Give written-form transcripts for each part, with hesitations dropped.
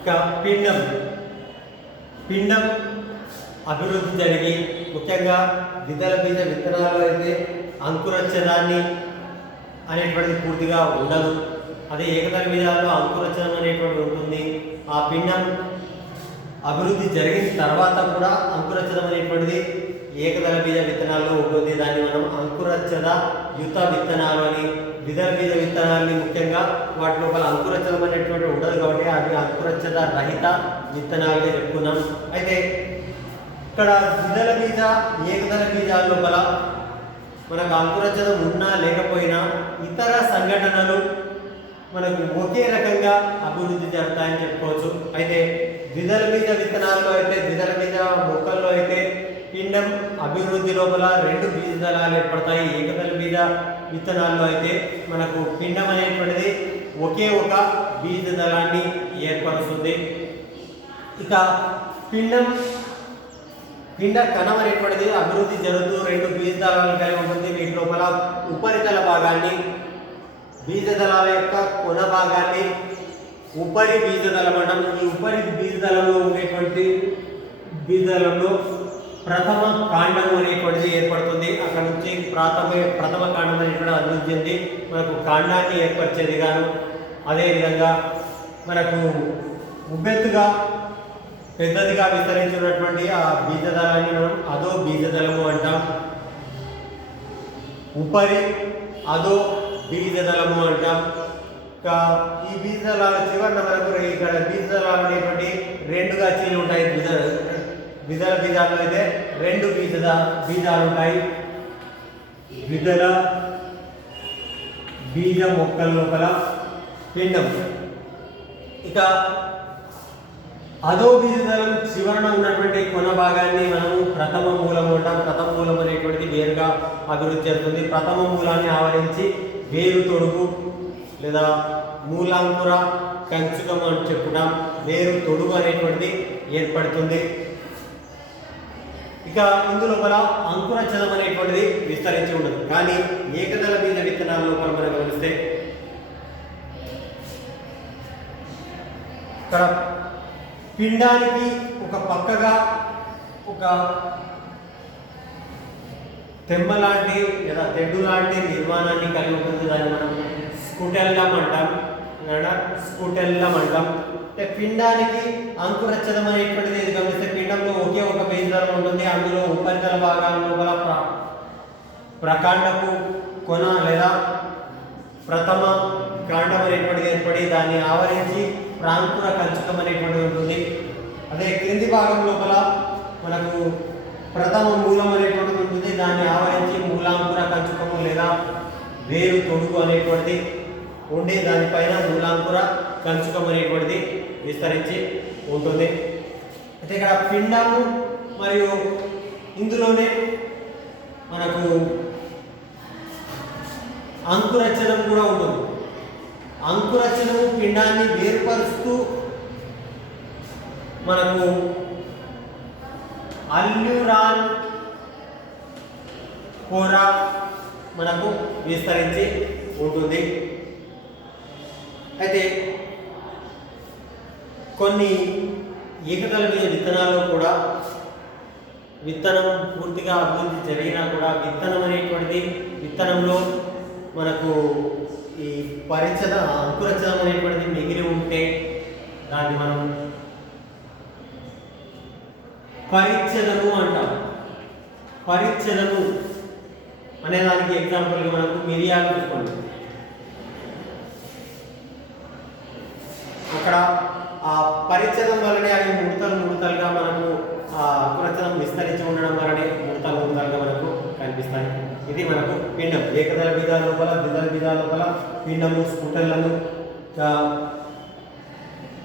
ఇంకా పిండం పిండం అభివృద్ధి జరిగి ముఖ్యంగా ద్విదళ బీజ విత్తనాలు అయితే అంకురచ్చదాన్ని అనేటువంటిది పూర్తిగా ఉండదు. అదే ఏకదళ బీజాల్లో అంకురచ్చదం అనేటువంటిది ఉంటుంది. ఆ పిండం అభివృద్ధి జరిగిన తర్వాత కూడా అంకురచ్చదం అనేటువంటిది ఏకదళ బీజ విత్తనాల్లో ఉంటుంది. దాన్ని మనం అంకురచ్చద యుత విత్తనాలు అని, ద్విదళ బీజ విత్తనాలని ముఖ్యంగా వాటి లోపల అంకురచ్చదం అనేటువంటి ఉండదు కాబట్టి అది అంకురచ్చద రహిత విత్తనాలుగా చెప్పుకున్నాం. అయితే ఇక్కడ ద్విదళ బీజ ఏకదళ బీజాల లోపల మనకు అంకురచ్చదం ఉన్నా లేకపోయినా ఇతర సంఘటనలు మనకు ఒకే రకంగా అభివృద్ధి జరుగుతాయని చెప్పుకోవచ్చు. అయితే ద్విదళ బీజ విత్తనాల్లో అయితే ద్విదళ బీజ మొక్కల్లో అయితే పిండం అభివృద్ధి లోపల 2 బీజదళాలు ఏర్పడతాయి. ఏకదళ బీజ విత్తనాల్లో అయితే మనకు పిండం అనేటువంటిది ఒకే ఒక బీజదళాన్ని ఏర్పరుస్తుంది. ఇక పిండ కణం అనేటువంటిది అభివృద్ధి జరుగుతూ 2 బీజదళాలు కలిగి ఉంటుంది. వీటి లోపల ఉపరితల భాగాన్ని, బీజదళాల యొక్క కొన భాగాన్ని ఉపరి బీజదళం అంటాం. ఈ ఉపరి బీజదళంలో ఉండేటువంటి బీజదళంలో ప్రథమ కాండం అనేటువంటిది ఏర్పడుతుంది. అక్కడ నుంచి ప్రథమ కాండం అనేటువంటి అభివృద్ధి చెంది మనకు కాండాన్ని ఏర్పరిచేది గాను, అదేవిధంగా మనకు ఉబ్బెత్తుగా పెద్దదిగా విస్తరించినటువంటి ఆ బీజదళాన్ని మనం అదో బీజదళము అంటాం. ఉపరి అదో బీజదళము అంటాం. ఇంకా ఈ బీజదళాల చివరన మనకు ఇక్కడ బీజదళాలు అనేటువంటి 2గా చీలి ఉంటాయి. ద్విదళ బీజాల్లో అయితే 2 బీజాలు ఉంటాయి. ద్విదళ బీజ మొక్కల లోపల పిండం. ఇక అదో బీజదళం చివరన ఉన్నటువంటి కొన భాగాన్ని మనము ప్రథమ మూలం అంటాం. ప్రథమ మూలం అనేటువంటిది వేరుగా అభివృద్ధి చెందుతుంది. ప్రథమ మూలాన్ని ఆవరించి వేరు తొడుగు లేదా మూలాంకుర కంచుకం అని చెప్పుకుంటాం. వేరు తొడుగు అనేటువంటిది ఏర్పడుతుంది. ఇక ఇందులో అంకురచ్చదం అనేటువంటిది విస్తరించి ఉండదు. కానీ ఏకదళ బీజ విత్తనాల లోపల మనం గమనిస్తే ఇక్కడ పిండానికి ఒక పక్కగా ఒక తెమ్మ లాంటి లేదా తెడ్డు లాంటి నిర్మాణాన్ని కలిగి ఉంటుంది. దాన్ని మనం స్కుటెల్లం అంటాం. అంటే పిండానికి అంకురచ్చదం అనేటువంటిది ఇది గమనిస్తే పిండంలో ఒకే ఒక బీజదళం ఉంటుంది. అందులో ఉపరితల భాగాల లోపల ప్రకాండపు కొన లేదా ప్రథమ కాండం అనేటువంటిది ఏర్పడి దాన్ని ఆవరించి ప్రాంకుర కంచుకం అనేటువంటిది ఉంటుంది. అదే క్రింది భాగం లోపల మనకు ప్రథమ మూలం అనేటువంటిది ఉంటుంది. దాన్ని ఆవరించి మూలాంకుర కంచుకము లేదా వేరు తొడుగు అనేటువంటిది ఉండి దానిపైన మూలాంకుర కంచుకం అనేటువంటిది విస్తరించి ఉంటుంది. అయితే ఇక్కడ పిండము మరియు ఇందులోనే మనకు అంకురచ్చదం కూడా ఉంటుంది. అంకురచ్చదము పిండాన్ని వేరుపరుస్తూ మనకు అల్యూరాన్ పొర మనకు విస్తరించి ఉంటుంది. అయితే కొన్ని ఏకదళ బీజ విత్తనాల్లో కూడా విత్తనం పూర్తిగా అభివృద్ధి జరిగినా కూడా విత్తనం అనేటువంటిది విత్తనంలో మనకు ఈ అంకురచ్చదం అనేటువంటిది మిగిలి ఉంటే దాన్ని మనం పరిచ్ఛేదము అంటాం. పరిచ్ఛేదము అనే దానికి ఎగ్జాంపుల్గా మనకు మిరియాలు తీసుకోండి. అక్కడ ఆ పరిచ్ఛేదం వల్లనే అవి ముడతలుగా మనకు ఆ అంకురచ్చదం విస్తరించి ఉండడం వల్లనే ముడతలుగా మనకు కనిపిస్తాయి. ఇది మనకు పిండం. ఏకదళ బీజాల లోపల ద్విదళ బీజాల లోపల పిండము, స్ఫుటలను,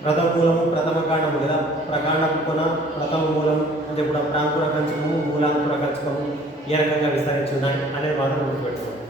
ప్రథమ మూలము, ప్రథమ కాండము లేదా ప్రకాండపు కొన, ప్రథమ మూలం అని చెప్పడం, ప్రాంకుర కంచుకము, మూలాంకుర కంచుకము ఏ రకంగా విస్తరించి ఉన్నాయి అనేది మాత్రం గుర్తుపెట్టుకోండి.